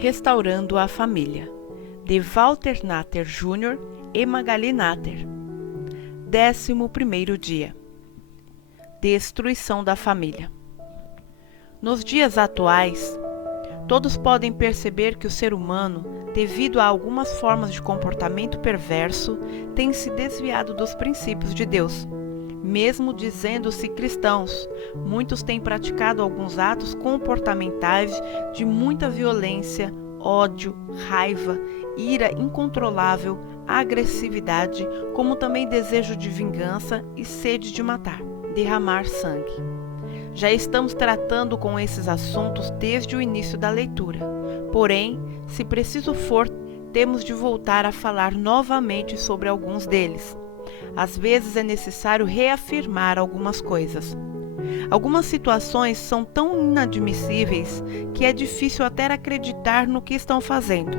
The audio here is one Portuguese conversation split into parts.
Restaurando a Família, de Walter Natter Jr. e Magali Natter. 11º dia. Destruição da família. Nos dias atuais, todos podem perceber que o ser humano, devido a algumas formas de comportamento perverso, tem se desviado dos princípios de Deus. Mesmo dizendo-se cristãos, muitos têm praticado alguns atos comportamentais de muita violência, ódio, raiva, ira incontrolável, agressividade, como também desejo de vingança e sede de matar, derramar sangue. Já estamos tratando com esses assuntos desde o início da leitura. Porém, se preciso for, temos de voltar a falar novamente sobre alguns deles. Às vezes é necessário reafirmar algumas coisas. Algumas situações são tão inadmissíveis que é difícil até acreditar no que estão fazendo.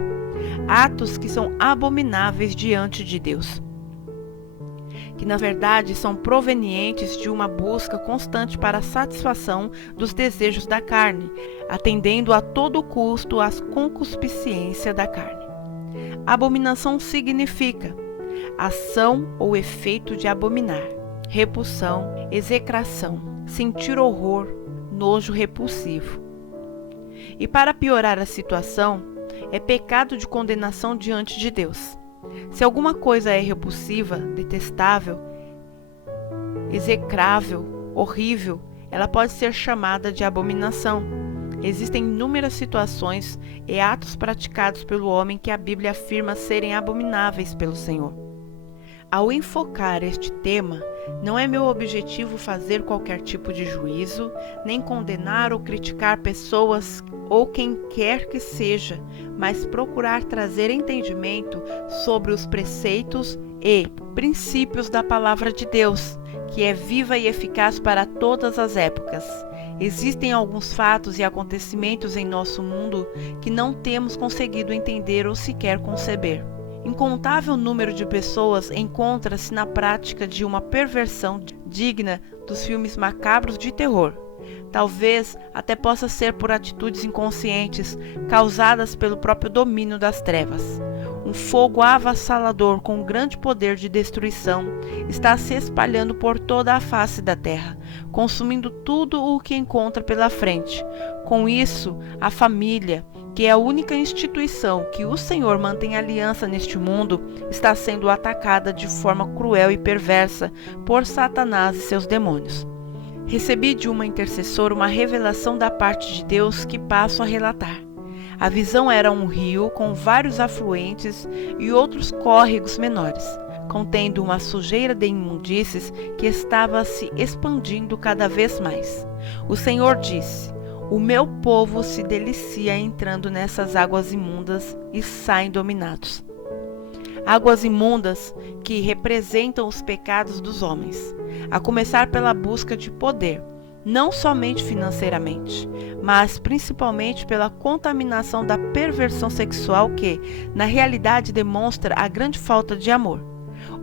Atos que são abomináveis diante de Deus, que na verdade são provenientes de uma busca constante para a satisfação dos desejos da carne, atendendo a todo custo às concupiscências da carne. Abominação significa ação ou efeito de abominar, repulsão, execração, sentir horror, nojo repulsivo. E para piorar a situação, é pecado de condenação diante de Deus. Se alguma coisa é repulsiva, detestável, execrável, horrível, ela pode ser chamada de abominação. Existem inúmeras situações e atos praticados pelo homem que a Bíblia afirma serem abomináveis pelo Senhor. Ao enfocar este tema, não é meu objetivo fazer qualquer tipo de juízo, nem condenar ou criticar pessoas ou quem quer que seja, mas procurar trazer entendimento sobre os preceitos e princípios da Palavra de Deus, que é viva e eficaz para todas as épocas. Existem alguns fatos e acontecimentos em nosso mundo que não temos conseguido entender ou sequer conceber. Incontável número de pessoas encontra-se na prática de uma perversão digna dos filmes macabros de terror. Talvez até possa ser por atitudes inconscientes causadas pelo próprio domínio das trevas. Um fogo avassalador com grande poder de destruição está se espalhando por toda a face da terra, consumindo tudo o que encontra pela frente. Com isso, a família, que é a única instituição que o Senhor mantém aliança neste mundo, está sendo atacada de forma cruel e perversa por Satanás e seus demônios. Recebi de uma intercessora uma revelação da parte de Deus que passo a relatar. A visão era um rio com vários afluentes e outros córregos menores, contendo uma sujeira de imundícies que estava se expandindo cada vez mais. O Senhor disse: "O meu povo se delicia entrando nessas águas imundas e saem dominados." Águas imundas que representam os pecados dos homens, a começar pela busca de poder, não somente financeiramente, mas principalmente pela contaminação da perversão sexual que, na realidade, demonstra a grande falta de amor.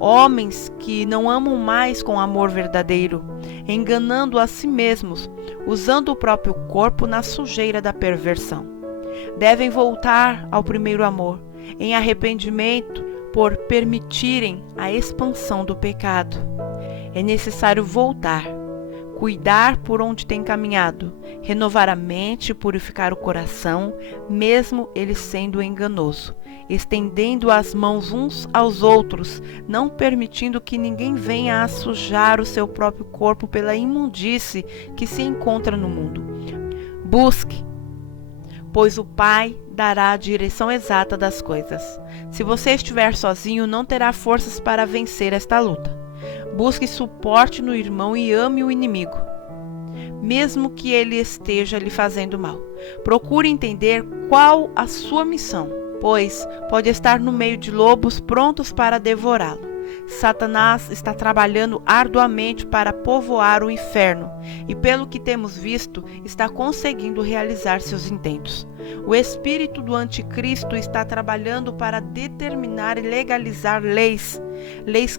Homens que não amam mais com amor verdadeiro, enganando a si mesmos, usando o próprio corpo na sujeira da perversão. Devem voltar ao primeiro amor, em arrependimento por permitirem a expansão do pecado. É necessário voltar, cuidar por onde tem caminhado, renovar a mente e purificar o coração, mesmo ele sendo enganoso, estendendo as mãos uns aos outros, não permitindo que ninguém venha a sujar o seu próprio corpo pela imundície que se encontra no mundo. Busque, pois o Pai dará a direção exata das coisas. Se você estiver sozinho, não terá forças para vencer esta luta. Busque suporte no irmão e ame o inimigo, mesmo que ele esteja lhe fazendo mal. Procure entender qual a sua missão, pois pode estar no meio de lobos prontos para devorá-lo. Satanás está trabalhando arduamente para povoar o inferno e, pelo que temos visto, está conseguindo realizar seus intentos. O espírito do anticristo está trabalhando para determinar e legalizar leis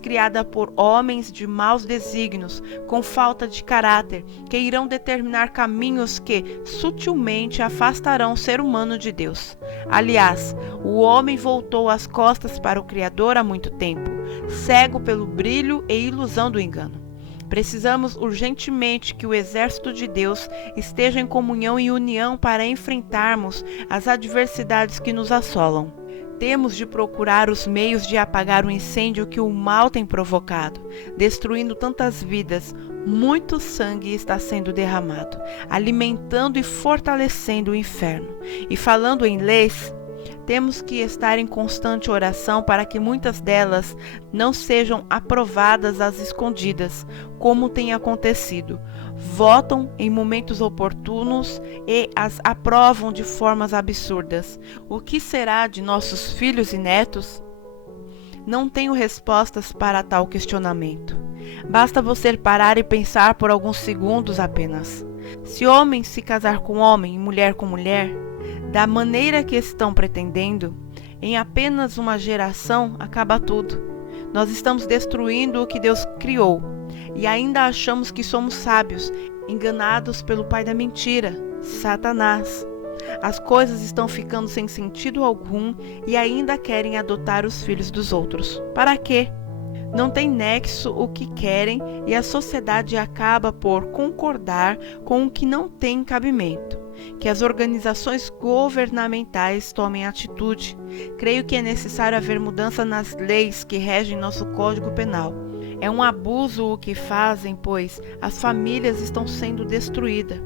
criadas por homens de maus desígnios, com falta de caráter, que irão determinar caminhos que sutilmente afastarão o ser humano de Deus. Aliás, o homem voltou as costas para o Criador há muito tempo, cego pelo brilho e ilusão do engano. Precisamos urgentemente que o exército de Deus esteja em comunhão e união para enfrentarmos as adversidades que nos assolam. Temos de procurar os meios de apagar o incêndio que o mal tem provocado, destruindo tantas vidas. Muito sangue está sendo derramado, alimentando e fortalecendo o inferno. E falando em leis, temos que estar em constante oração para que muitas delas não sejam aprovadas às escondidas, como tem acontecido. Votam em momentos oportunos e as aprovam de formas absurdas. O que será de nossos filhos e netos? Não tenho respostas para tal questionamento. Basta você parar e pensar por alguns segundos apenas. Se homem se casar com homem e mulher com mulher, da maneira que estão pretendendo, em apenas uma geração acaba tudo. Nós estamos destruindo o que Deus criou e ainda achamos que somos sábios, enganados pelo pai da mentira, Satanás. As coisas estão ficando sem sentido algum e ainda querem adotar os filhos dos outros. Para quê? Não tem nexo o que querem e a sociedade acaba por concordar com o que não tem cabimento. Que as organizações governamentais tomem atitude. Creio que é necessário haver mudança nas leis que regem nosso Código Penal. É um abuso o que fazem, pois as famílias estão sendo destruídas.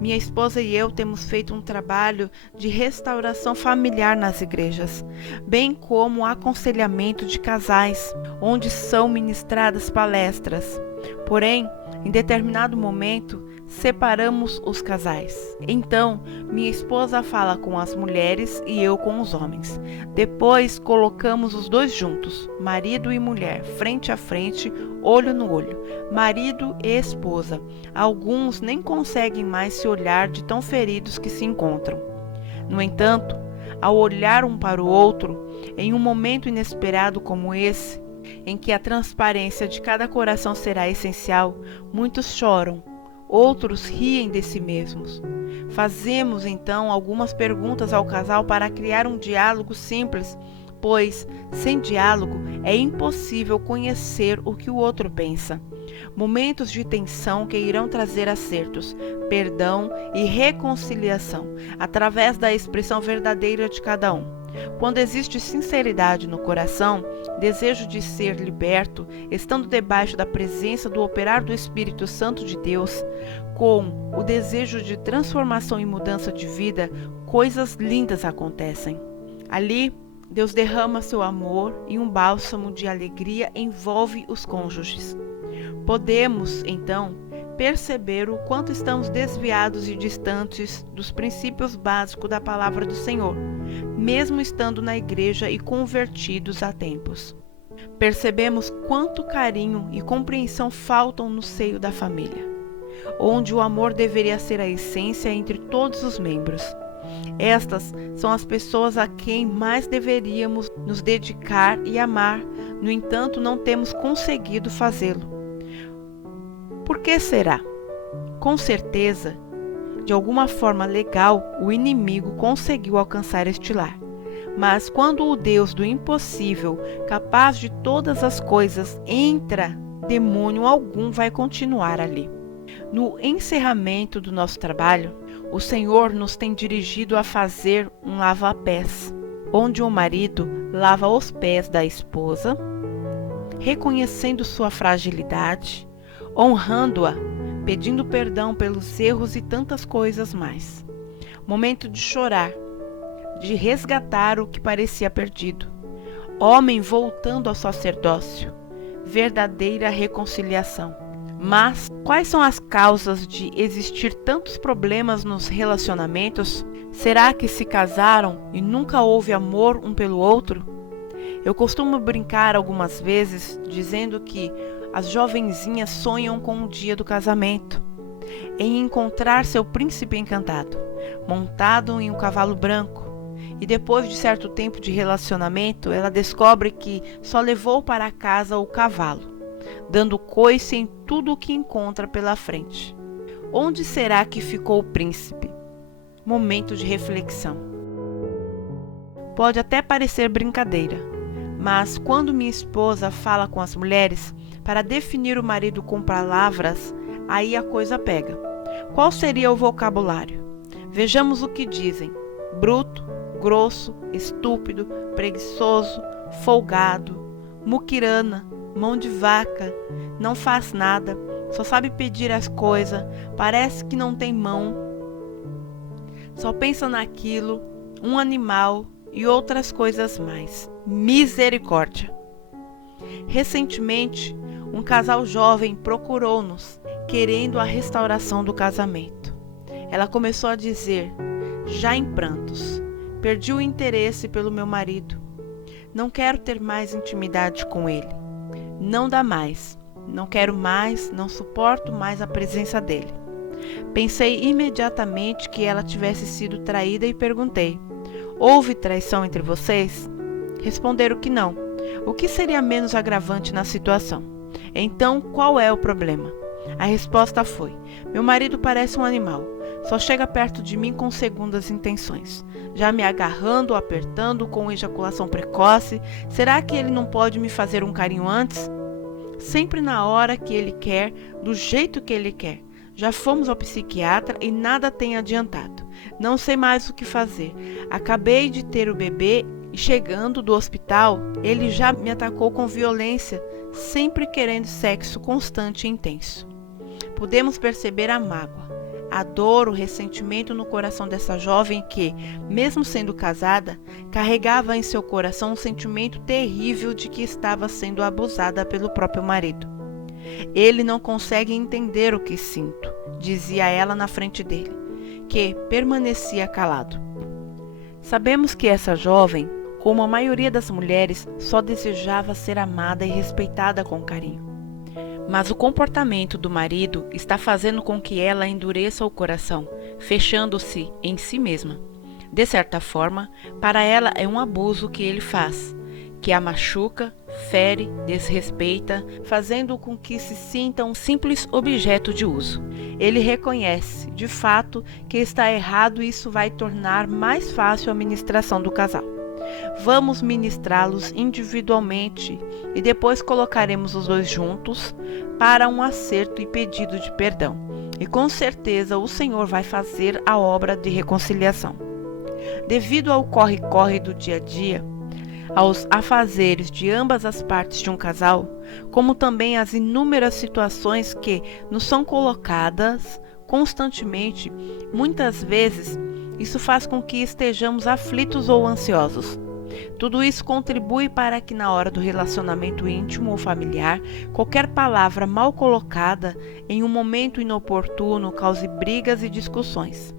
Minha esposa e eu temos feito um trabalho de restauração familiar nas igrejas, bem como aconselhamento de casais, onde são ministradas palestras. Porém, em determinado momento, separamos os casais. Então, minha esposa fala com as mulheres e eu com os homens. Depois, colocamos os dois juntos, marido e mulher, frente a frente, olho no olho, marido e esposa. Alguns nem conseguem mais se olhar de tão feridos que se encontram. No entanto, ao olhar um para o outro, em um momento inesperado como esse, em que a transparência de cada coração será essencial, muitos choram. Outros riem de si mesmos. Fazemos então algumas perguntas ao casal para criar um diálogo simples, pois, sem diálogo, é impossível conhecer o que o outro pensa. Momentos de tensão que irão trazer acertos, perdão e reconciliação, através da expressão verdadeira de cada um. Quando existe sinceridade no coração, desejo de ser liberto, estando debaixo da presença do operar do Espírito Santo de Deus, com o desejo de transformação e mudança de vida, coisas lindas acontecem. Ali, Deus derrama seu amor e um bálsamo de alegria envolve os cônjuges. Podemos, então, perceber o quanto estamos desviados e distantes dos princípios básicos da palavra do Senhor, mesmo estando na igreja e convertidos há tempos. Percebemos quanto carinho e compreensão faltam no seio da família, onde o amor deveria ser a essência entre todos os membros. Estas são as pessoas a quem mais deveríamos nos dedicar e amar, no entanto, não temos conseguido fazê-lo. Por que será? Com certeza, de alguma forma legal, o inimigo conseguiu alcançar este lar. Mas quando o Deus do impossível, capaz de todas as coisas, entra, demônio algum vai continuar ali. No encerramento do nosso trabalho, o Senhor nos tem dirigido a fazer um lava-pés, onde o marido lava os pés da esposa, reconhecendo sua fragilidade, honrando-a, pedindo perdão pelos erros e tantas coisas mais. Momento de chorar, de resgatar o que parecia perdido. Homem voltando ao sacerdócio, verdadeira reconciliação. Mas quais são as causas de existir tantos problemas nos relacionamentos? Será que se casaram e nunca houve amor um pelo outro? Eu costumo brincar algumas vezes dizendo que as jovenzinhas sonham com o dia do casamento, em encontrar seu príncipe encantado, montado em um cavalo branco, e depois de certo tempo de relacionamento, ela descobre que só levou para casa o cavalo, dando coice em tudo o que encontra pela frente. Onde será que ficou o príncipe? Momento de reflexão. Pode até parecer brincadeira, mas quando minha esposa fala com as mulheres para definir o marido com palavras, aí a coisa pega. Qual seria o vocabulário? Vejamos o que dizem: bruto, grosso, estúpido, preguiçoso, folgado, muquirana, mão de vaca, não faz nada, só sabe pedir as coisas, parece que não tem mão, só pensa naquilo, um animal e outras coisas mais. Misericórdia! Recentemente, um casal jovem procurou-nos, querendo a restauração do casamento. Ela começou a dizer, já em prantos: perdi o interesse pelo meu marido. Não quero ter mais intimidade com ele. Não dá mais. Não quero mais, não suporto mais a presença dele. Pensei imediatamente que ela tivesse sido traída e perguntei: houve traição entre vocês? Responderam que não. O que seria menos agravante na situação? Então, qual é o problema? A resposta foi: meu marido parece um animal. Só chega perto de mim com segundas intenções, já me agarrando, apertando, com ejaculação precoce. Será que ele não pode me fazer um carinho antes? Sempre na hora que ele quer, do jeito que ele quer. Já fomos ao psiquiatra e nada tem adiantado. Não sei mais o que fazer. Acabei de ter o bebê e, chegando do hospital, ele já me atacou com violência, sempre querendo sexo constante e intenso. Podemos perceber a mágoa, a dor, o ressentimento no coração dessa jovem que, mesmo sendo casada, carregava em seu coração um sentimento terrível de que estava sendo abusada pelo próprio marido. Ele não consegue entender o que sinto, dizia ela na frente dele, que permanecia calado. Sabemos que essa jovem, como a maioria das mulheres, só desejava ser amada e respeitada com carinho. Mas o comportamento do marido está fazendo com que ela endureça o coração, fechando-se em si mesma. De certa forma, para ela é um abuso que ele faz, que a machuca, fere, desrespeita, fazendo com que se sinta um simples objeto de uso. Ele reconhece, de fato, que está errado e isso vai tornar mais fácil a ministração do casal. Vamos ministrá-los individualmente e depois colocaremos os dois juntos para um acerto e pedido de perdão. E com certeza o Senhor vai fazer a obra de reconciliação. Devido ao corre-corre do dia a dia, aos afazeres de ambas as partes de um casal, como também às inúmeras situações que nos são colocadas constantemente, muitas vezes isso faz com que estejamos aflitos ou ansiosos. Tudo isso contribui para que na hora do relacionamento íntimo ou familiar, qualquer palavra mal colocada em um momento inoportuno cause brigas e discussões.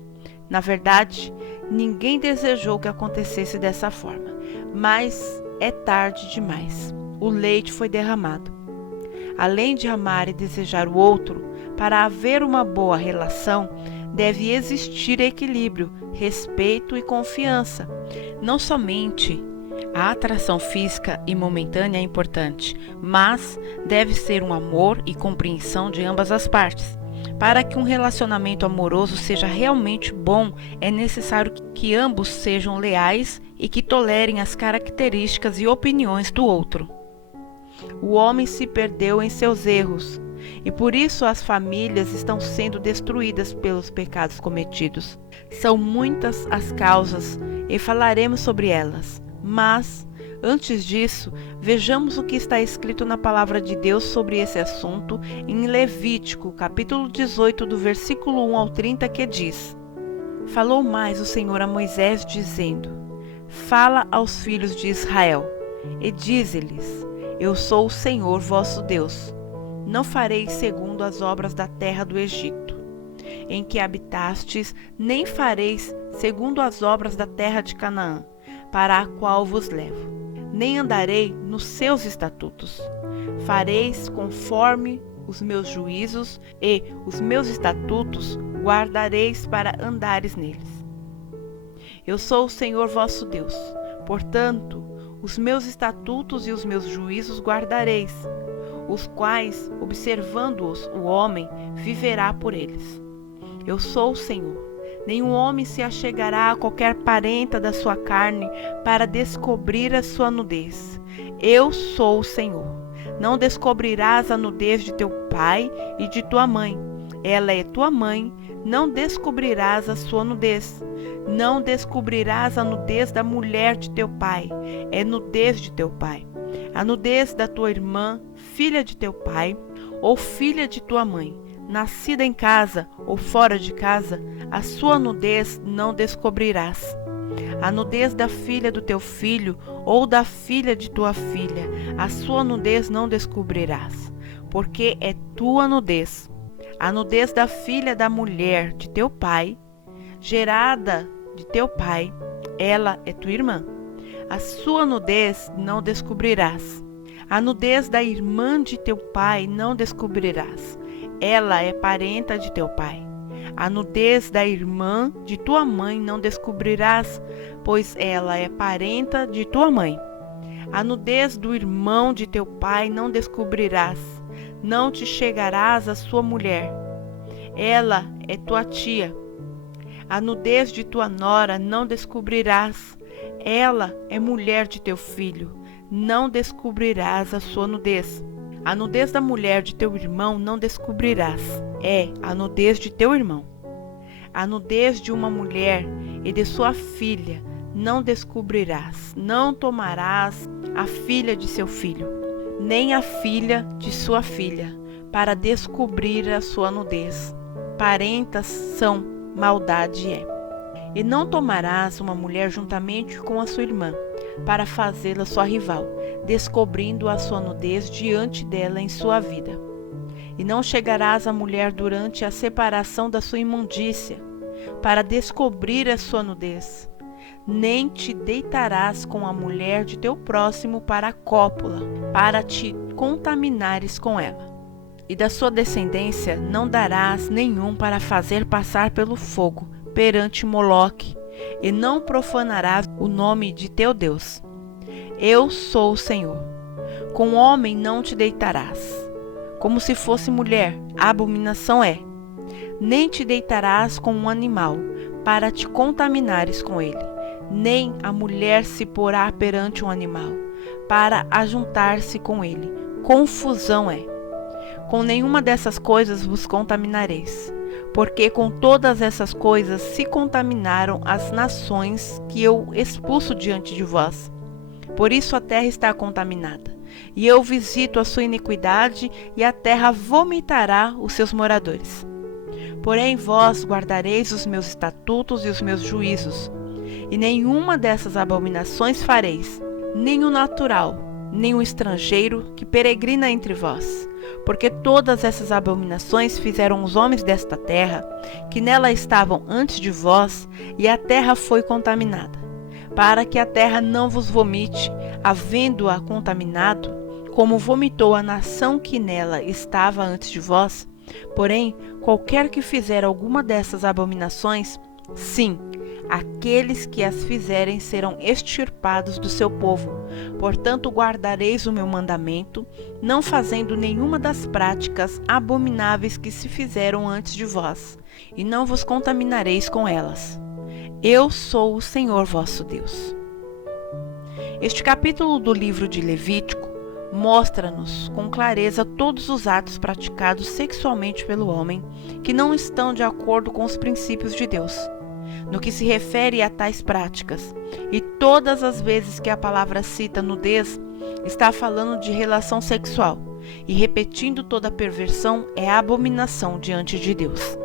Na verdade, ninguém desejou que acontecesse dessa forma, mas é tarde demais. O leite foi derramado. Além de amar e desejar o outro, para haver uma boa relação, deve existir equilíbrio, respeito e confiança. Não somente a atração física e momentânea é importante, mas deve ser um amor e compreensão de ambas as partes. Para que um relacionamento amoroso seja realmente bom, é necessário que ambos sejam leais e que tolerem as características e opiniões do outro. O homem se perdeu em seus erros, e por isso as famílias estão sendo destruídas pelos pecados cometidos. São muitas as causas e falaremos sobre elas, mas, antes disso, vejamos o que está escrito na palavra de Deus sobre esse assunto em Levítico, capítulo 18, do versículo 1 ao 30, que diz: Falou mais o Senhor a Moisés, dizendo: Fala aos filhos de Israel, e dize-lhes: Eu sou o Senhor vosso Deus. Não fareis segundo as obras da terra do Egito, em que habitastes, nem fareis segundo as obras da terra de Canaã, para a qual vos levo. nem andarei nos seus estatutos. Fareis conforme os meus juízos e os meus estatutos guardareis para andares neles. Eu sou o Senhor vosso Deus, portanto, os meus estatutos e os meus juízos guardareis, os quais, observando-os, o homem viverá por eles. Eu sou o Senhor. Nenhum homem se achegará a qualquer parenta da sua carne para descobrir a sua nudez. Eu sou o Senhor. Não descobrirás a nudez de teu pai e de tua mãe. Ela é tua mãe. Não descobrirás a sua nudez. Não descobrirás a nudez da mulher de teu pai. É nudez de teu pai. A nudez da tua irmã, filha de teu pai, ou filha de tua mãe, nascida em casa ou fora de casa, a sua nudez não descobrirás. A nudez da filha do teu filho ou da filha de tua filha, a sua nudez não descobrirás, porque é tua nudez. A nudez da filha da mulher de teu pai, gerada de teu pai, ela é tua irmã. A sua nudez não descobrirás. A nudez da irmã de teu pai não descobrirás. Ela é parenta de teu pai. A nudez da irmã de tua mãe não descobrirás, pois ela é parenta de tua mãe. A nudez do irmão de teu pai não descobrirás. Não te chegarás à sua mulher. Ela é tua tia. A nudez de tua nora não descobrirás. Ela é mulher de teu filho. Não descobrirás a sua nudez. A nudez da mulher de teu irmão não descobrirás. É a nudez de teu irmão. A nudez de uma mulher e de sua filha não descobrirás. Não tomarás a filha de seu filho, nem a filha de sua filha, para descobrir a sua nudez. Parentas são, maldade é. E não tomarás uma mulher juntamente com a sua irmã, para fazê-la sua rival, descobrindo a sua nudez diante dela em sua vida. E não chegarás à mulher durante a separação da sua imundícia, para descobrir a sua nudez. Nem te deitarás com a mulher de teu próximo para a cópula, para te contaminares com ela. E da sua descendência não darás nenhum para fazer passar pelo fogo perante Moloque, e não profanarás o nome de teu Deus. Eu sou o Senhor. Com homem não te deitarás, como se fosse mulher, a abominação é. Nem te deitarás com um animal, para te contaminares com ele. Nem a mulher se porá perante um animal, para ajuntar-se com ele. Confusão é. Com nenhuma dessas coisas vos contaminareis, porque com todas essas coisas se contaminaram as nações que eu expulso diante de vós. Por isso a terra está contaminada, e eu visito a sua iniquidade, e a terra vomitará os seus moradores. Porém vós guardareis os meus estatutos e os meus juízos, e nenhuma dessas abominações fareis, nem o natural, nem o estrangeiro que peregrina entre vós. Porque todas essas abominações fizeram os homens desta terra, que nela estavam antes de vós, e a terra foi contaminada. Para que a terra não vos vomite, havendo-a contaminado, como vomitou a nação que nela estava antes de vós. Porém, qualquer que fizer alguma dessas abominações, sim, aqueles que as fizerem serão extirpados do seu povo. Portanto, guardareis o meu mandamento, não fazendo nenhuma das práticas abomináveis que se fizeram antes de vós, e não vos contaminareis com elas. Eu sou o Senhor vosso Deus. Este capítulo do livro de Levítico mostra-nos com clareza todos os atos praticados sexualmente pelo homem que não estão de acordo com os princípios de Deus, no que se refere a tais práticas, e todas as vezes que a palavra cita nudez, está falando de relação sexual, e repetindo toda perversão é abominação diante de Deus.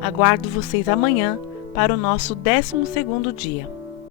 Aguardo vocês amanhã para o nosso 12º dia.